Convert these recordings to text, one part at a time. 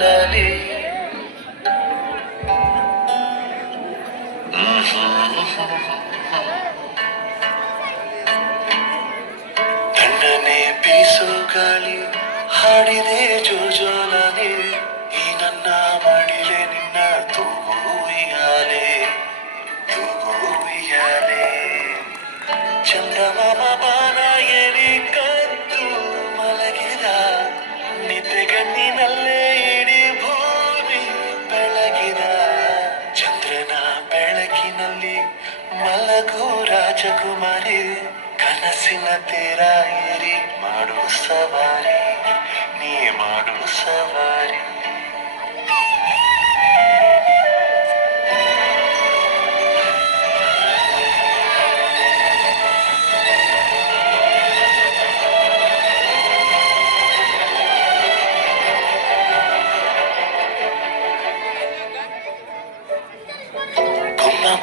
ಜೋಜೋಲಲಿ ತಣ್ಣನೆ ಬೀಸು ಗಾಳಿ ಹಾಡಿದೆ ಮಲಗು ರಾಜಕುಮಾರಿ ಕನಸಿನ ತೀರ ಏರಿ ಮಾಡು ಸವಾರಿ ನೀ ಮಾಡು ಸವಾರಿ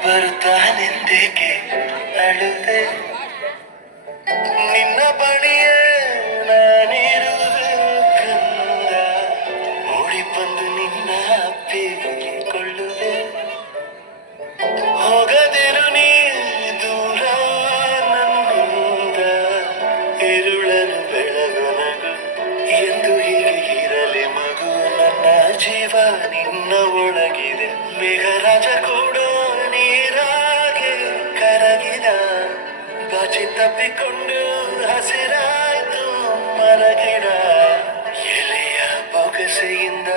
ಬರ್ತಾನೆಂದೇಕೆ ಅಳುವೆ ನಿನ್ನ ಬಳಿಯೇ ನಾನಿರುವೆ ಕಂದ. ಓಡಿ ಬಂದು ನಿನ್ನ ಅಪ್ಪಿಕೊಳ್ಳುವೆ ಹೋಗದಿರು ನೀ ದೂರ ನನ್ನಿಂದ. ಇರುಳನು ಬೆಳಗುನಗು. ಎಂದು ಹೀಗೆ ಇರಲಿ ಮಗು. ನನ್ನ ಜೀವ ನಿನ್ನ ಒಳಗಿದೆ. ಮೇಘರಾಜ ಕೂಡ. ಬಾಚಿ ತಪ್ಪಿಕೊಂಡು ಹಸಿರಾಯ್ತು ಮರಗಿಡ ಎಲೆಯ ಬೊಗಸೆಯಿಂದ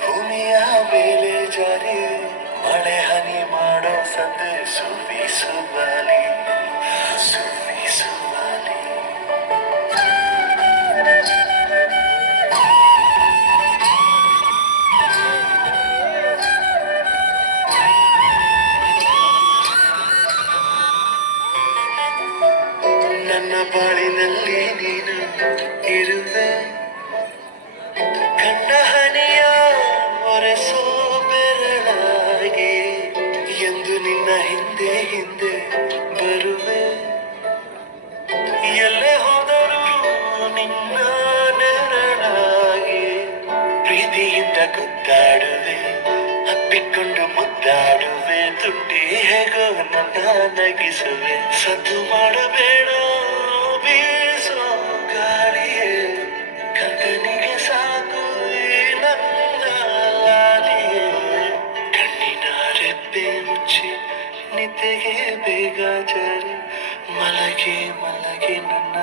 ಭೂಮಿಯ ಮೇಲೆ ಜಾರಿ ಮಳೆ ಹನಿ ಮಾಡೋ ಸಂದೆ ಸುವಿಸುವಲಿ ಸುವಿಸುವಲಿ ಗುದ್ದಾಡುವೆ ಅಪ್ಪಿಕೊಂಡು ಮುದ್ದಾಡುವೆ, ತುಟ್ಟಿ ಹೇಗೋ ನನ್ನ ನಗಿಸುವೆ ಸದ್ದು ಮಾಡಬೇಡ ಬೀಸೋ ಗಾಳಿಯೇ ಕಂದನಿಗೆ ಸಾಕು ನನ್ನ ಲಾಲಿಯೇ. ಕಣ್ಣಿನ ರೆಪ್ಪೆ ಮುಚ್ಚಿ, ನಿದ್ದೆಗೆ ಬೇಗ ಜರಿ, ಮಲಗೆ ಮಲಗೆ ನನ್ನ